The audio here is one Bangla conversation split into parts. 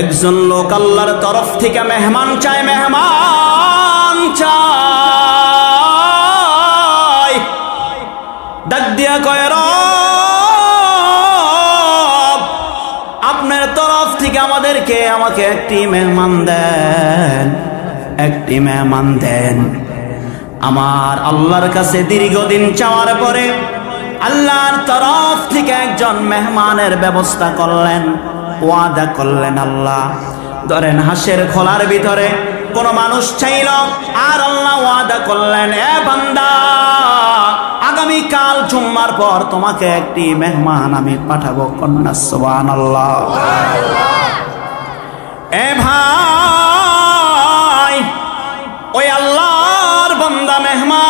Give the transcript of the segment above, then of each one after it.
একজন লোক আল্লাহর তরফ থেকে মেহমান চায়, মেহমান চায়, ডাক দিয়া কয় রব আপনার তরফ থেকে আমাকে একটি মেহমান দেন, একটি মেহমান দেন। আমার আল্লাহর কাছে দীর্ঘদিন চাওয়ার পরে আল্লাহর তরফ থেকে একজন মেহমানের ব্যবস্থা করলেন, ওয়াদা করলেন। আল্লাহ ধরেন হাঁসের খোলার ভিতরে কোন মানুষ চাইল, আর আল্লাহ ওয়াদা করলেন, এ বান্দা আগামীকাল জুম্মার পর তোমাকে একটি মেহমান আমি পাঠাবো। কন্যা সুবহানাল্লাহ। এ ভাই, ওই আল্লাহর বান্দা মেহমান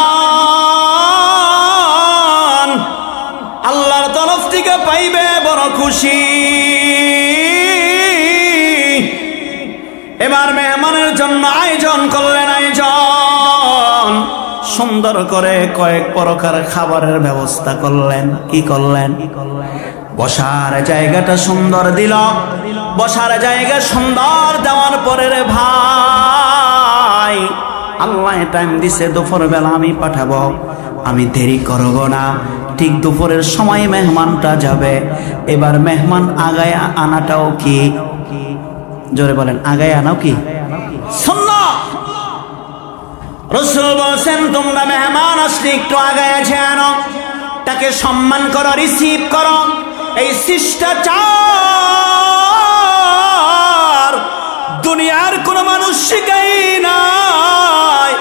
আল্লাহর তরফ থেকে পাইবে, বড় খুশি। এবার মেহমানের জন্য আয়োজন করলেন, আয়োজন সুন্দর করে কয়েক প্রকার খাবারের ব্যবস্থা করলেন। কি করলেন? বসার জায়গাটা সুন্দর দিল। বসার জায়গা সুন্দর দেওয়ার পরে রে ভাই, আল্লাহ টাইম দিছে দুপুর বেলা আমি পাঠাবো, আমি দেরি করব না। ঠিক দুপুরের সময় মেহমানটা যাবে। এবার মেহমান আগায় আনাটাও কি, জোরে বলেন, আগায় আনাও কি সুন্নাত। রাসূল বলেন তোমরা মেহমান আসলে একটু আগায় আনো, তাকে সম্মান করো, রিসিভ করো। এই শিষ্টাচার দুনিয়ার কোন মানুষ শিখাই নাই,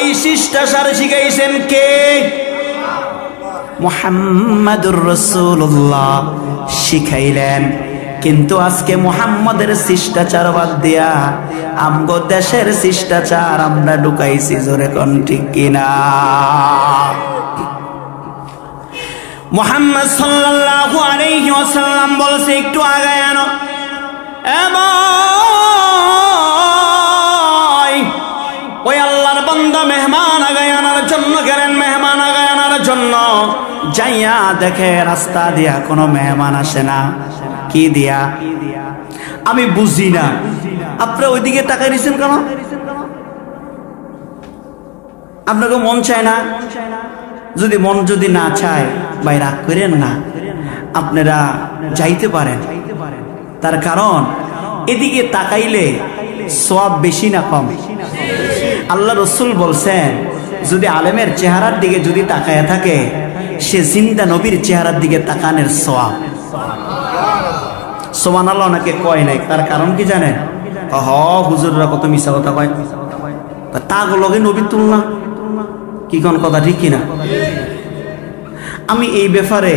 এই শিষ্টাচার শিখাইছেন কে? মুহাম্মাদুর রাসূলুল্লাহ শিখাইলেন। কিন্তু আজকে মুহাম্মাদের শিষ্টাচার বাদ দিয়া আমগো দেশের শিষ্টাচার আমরা ঢুকাইছি। জোরে কোন ঠিক কিনা? মুহাম্মদ সাল্লাল্লাহু আলাইহি ওয়াসাল্লাম বলছে একটু আগায় আনো। ওই আল্লাহর বান্দা মেহমান আগায় আনার জন্য গেলেন। মেহমান আগায় আনার জন্য যাইয়া দেখে রাস্তা দিয়া কোনো মেহমান আসে না। কি দিয়া আমি বুঝি না। আপনারা ওইদিকে তাকাই দিচ্ছেন কেন? আপনাকে মন চায় না? যদি মন যদি না চায় ভাই রাগ করেন না, আপনারা যাইতে পারেন। তার কারণ এদিকে তাকাইলে সওয়াব বেশি না কম? আল্লাহ রাসূল বলছেন যদি আলেমের চেহারার দিকে যদি তাকায় থাকে, সে জিন্দা নবীর চেহারার দিকে তাকানোর সওয়াব। সুবহানাল্লাহ নাকি কয় নাই? তার কারণ কি জানেন? হুজুররা কত মিছা কথা কয়, তাগুলোকে নবীর তুলনা। কি কোন কথা ঠিক কিনা? আমি এই ব্যাপারে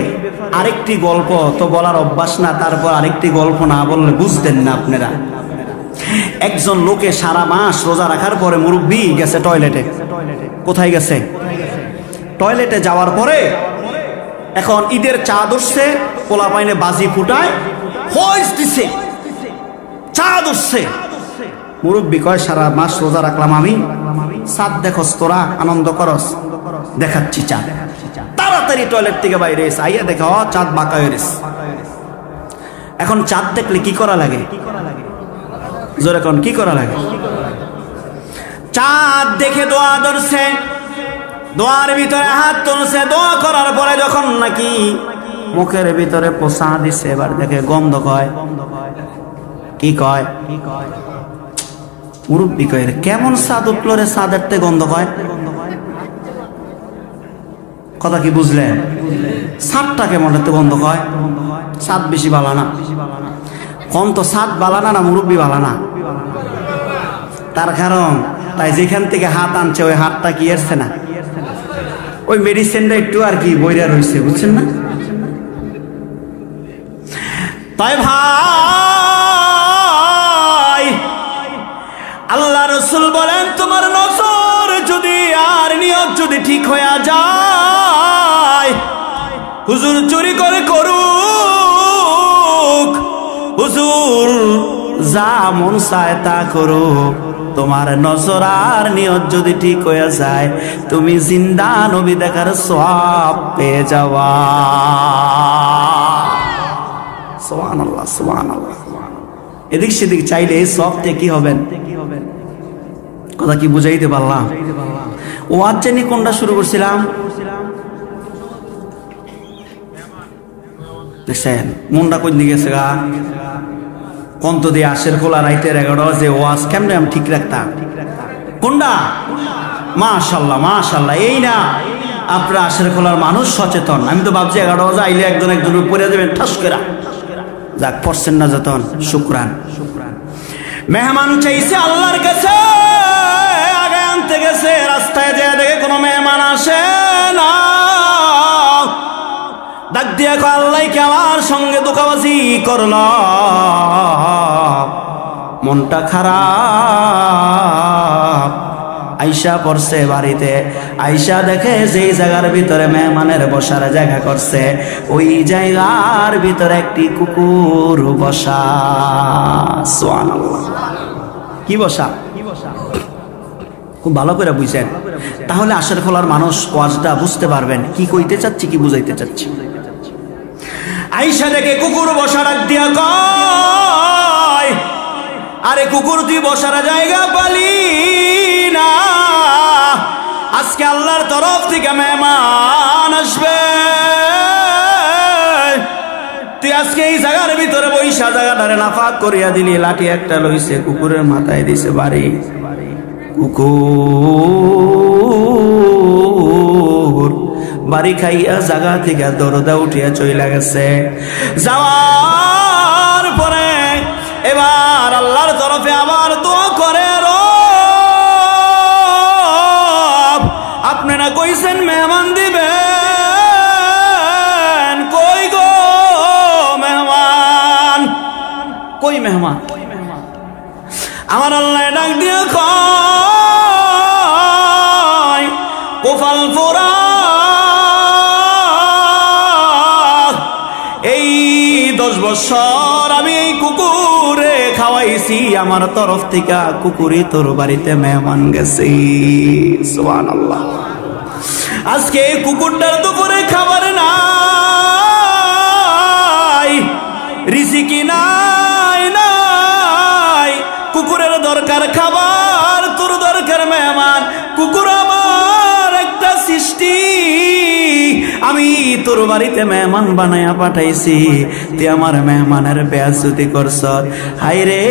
আরেকটি গল্প তো বলার অভ্যাস না, তারপর আরেকটি গল্প না বললে বুঝতেন না আপনারা। একজন লোকে সারা মাস রোজা রাখার পরে মুরব্বি গেছে টয়লেটে। কোথায় গেছে? টয়লেটে যাওয়ার পরে এখন ঈদের চাঁদ উঠছে, পোলা পাইনে বাজি ফুটায়, হইস দিছে, চাঁদ উঠছে। মুরব্বি কয় সারা মাস রোজা রাখলাম আমি, চাঁদ দেখস তোরা, আনন্দ করস, দেখাচ্ছি চাঁদ। তাড়াতাড়ি টয়লেট থেকে বাইরে এসে আইয়া দেখে চাঁদ বাঁকা হয়ে গেছে। এখন চাঁদ দেখলে কি করা লাগে? জোরে কোন কি করা লাগে? চাঁদ দেখে দোয়া ধরছে, দোয়ার ভিতরে হাত তুলছে। দোয়া করার পরে যখন নাকি মুখের ভিতরে পোষা দিছে, এবার দেখে গন্ধ কয়। কি কয়? মুরব্বি কয় কেমন চাঁদ উঠল রে, চাঁদের তে গন্ধ কয়। কথা কি বুঝলেন? চাঁদটা কেমন এত গন্ধ কয়? চাঁদ বেশি বালা না। কোন তো চাঁদ বালা না, মুরব্বি বালা না। তার কারণ তাই যেখান থেকে হাত আনছে ওই হাতটা কি এসছে না, ওই মেডিসিনটা একটু আর কি বইরা রয়েছে, বুঝছেন না? তাই ভাই আল্লাহ রাসূল বলেন তোমার নজর যদি আর নিয়ত যদি ঠিক হয়ে যায়, হুজুর চুরি করে করুক, হুজুর যা মন চায় তা করুক, তোমার নজর আর নিয়ত যদি ঠিক হয়ে যায়, তুমি জিন্দা নবী দেখার সওয়াব পেয়ে যাওয়া। সুবহানাল্লাহ, সুবহানাল্লাহ। এদিক সেদিক চাইলে সব থেকে কি হবেন? কথা কি বুঝাইতে পারলাম? ওয়াজ জানি কোনটা শুরু করছিলাম দেখছেন, মনটা কোন দিকে গেছে গা? কন্ত দিয়ে আশের খোলা রাইতের 11 বাজে ওয়াজ কেমনে আমি ঠিক রাখতাম? কোনটা? মাশাআল্লাহ মাশাআল্লাহ। এই না আপনারা আশের খোলার মানুষ সচেতন। আমি তো ভাবছি 11 বাজে আইলে একজন পড়ে দেবেন ঠাস করে। যাক পড়ছেন না যতন, শুকরান। মেহমান চাইছে আল্লাহর কাছে, আগে আনতে গেছে, রাস্তায় যেয়ে দেখে কোনো মেহমান আসে না। ডাক দিয়ে কয় আল্লাহ কি আমার সঙ্গে ধোঁকাবাজি করল? মনটা খারাপ। আইসা পড়ছে বাড়িতে, আইসা দেখে যেই জায়গার ভিতরে মেহমানের বসার জায়গা করছে, ওই জায়গার ভিতরে একটি কুকুর বসা। সুবহানাল্লাহ। কি বসা? খুব ভালো করে বুঝছেন? তাহলে আশের খোলার মানুষ ওয়াজটা বুঝতে পারবেন কি কইতে চাচ্ছি, কি বুঝাইতে চাচ্ছি। আইসা দেখে কুকুর বসা, ডাক দিয়া কয় আরে কুকুর তুই বসার জায়গা পালি না, আজকে আল্লাহর তরফ থেকে মেহমান আসবে, তুই আজকে এই জায়গার ভিতরে বইসা জায়গাটারে নাফাক করিয়া দিলি। লাঠি একটা লইছে, কুকুরের মাথায় দিছে বাড়ি। কুকুর বাড়ি খাইয়া জায়গা থেকে দরদা উঠিয়া চইলা গেছে। যাওয়ার পরে এবার আল্লাহর তরফে আবার দোয়া করে, রব আপনারা কইছেন মেহমান দিবেন, কই গো মেহমান, কই মেহমান? আমার আল্লাহ ডাক দিয়ে কয় কোফাল ফোরা, এই 10 বছর আমি এই কুকুরে খাওয়াইছি, আমার তরফ থেকে কুকুরই তোর বাড়িতে মেহমান গেছে। সুবহানাল্লাহ। আজকে এই কুকুরটার দুপুরে খাবার নাই, রিজিকি নাই, নাই, কুকুরের দরকার খাবার, তোর দরকার মেহমান। কুকুর আমার একটা সৃষ্টি, আমি তোর বাড়িতে মেহমান বানাইয়া পাঠাইছি, তুই আমার মেহমানের বেয়াজ্জতি করছ। হাই রে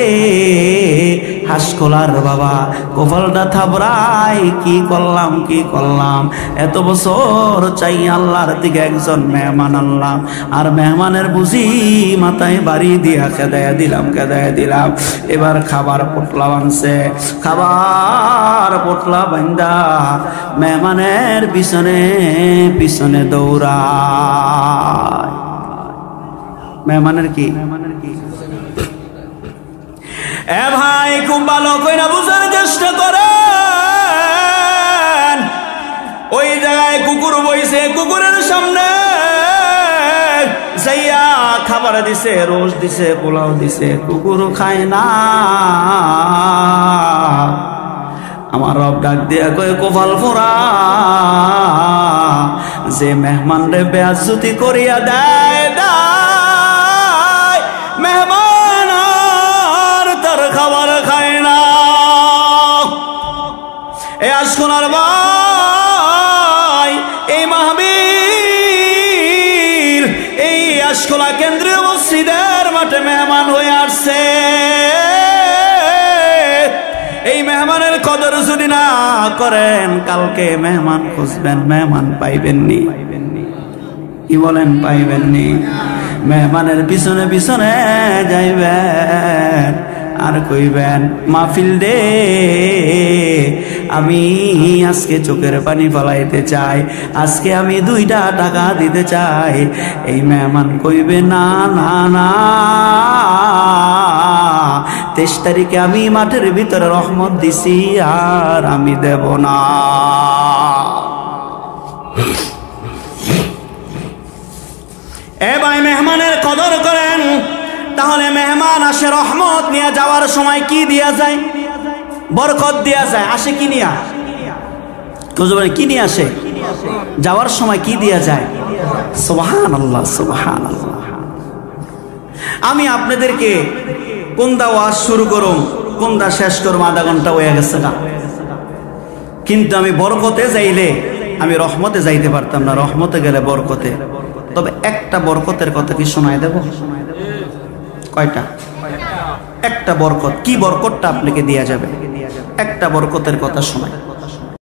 হাসকোলার বাবা, কপালটা থাবরাই, কি করলাম কি করলাম? এত বছর চাই আল্লাহর দিকে একজন মেহমান আনলাম, আর মেহমানের বুঝি মাথায় বাড়ি দিয়া কেদায়া দিলাম। এবার খাবার পোটলা বানছে, খাবার পোটলা বান্দা মেহমানের পিছনে দৌড়ায়। মেহমানের কি? এ ভাই খুব ভালো কইরা বুঝার চেষ্টা করেন। ওই জায়গায় কুকুর বইছে, কুকুরের সামনে যাইয়া খাবার দিছে, রোজ দিছে, পোলাও দিছে, কুকুর খায় না। আমার রব ডাক দিয়া কয় কোফাল ফোরা, যে মেহমান রে বেয়াজ্জতি করিয়া দেয় মেহমান আর তার খাবার খায় না। এ আশকোনার ভাই, এই মাহবীর এই আশকোনা কেন্দ্রীয় মসজিদের মাঠে মেহমান হয়ে আসছে। এই মেহমানের কদর যদি না করেন, কালকে মেহমান খুঁজবেন, মেহমান পাইবেননি। কি বলেন? পাইবেননি। মেহমানের পিছনে যাইবেন আর কইবেন মাহফিল দে, আমি আজকে চোখের পানি ফলাইতে চাই, আজকে আমি 2টা টাকা দিতে চাই। এই মেহমান কইবে না না না, 23 তারিখে আমি মাঠের ভিতরে রহমত দিছি, আর আমি দেব না। এ ভাই মেহমানের কদর করেন। তাহলে মেহমান আসে রহমত নিয়ে, যাওয়ার সময় কি দিয়া যায়? বরকত দিয়া যায়। আসে কি নিয়া? কি নিয়ে আসে? যাওয়ার সময় কি দিয়া যায়? সুবহানাল্লাহ সুবহানাল্লাহ। আমি আপনাদেরকে কোনটা ওয়াজ শুরু করুম কোনটা শেষ করুম, আধা ঘন্টা হয়ে গেছে না। কিন্তু আমি বরকতে যাইলে আমি রহমতে যাইতে পারতাম না, রহমতে গেলে বরকতে। তবে একটা বরকতের কথা কি শোনায় দেব? কয়টা? একটা বরকত। কি বরকতটা আপনাকে দেয়া যাবে? একটা বরকতের কথা শোনায়।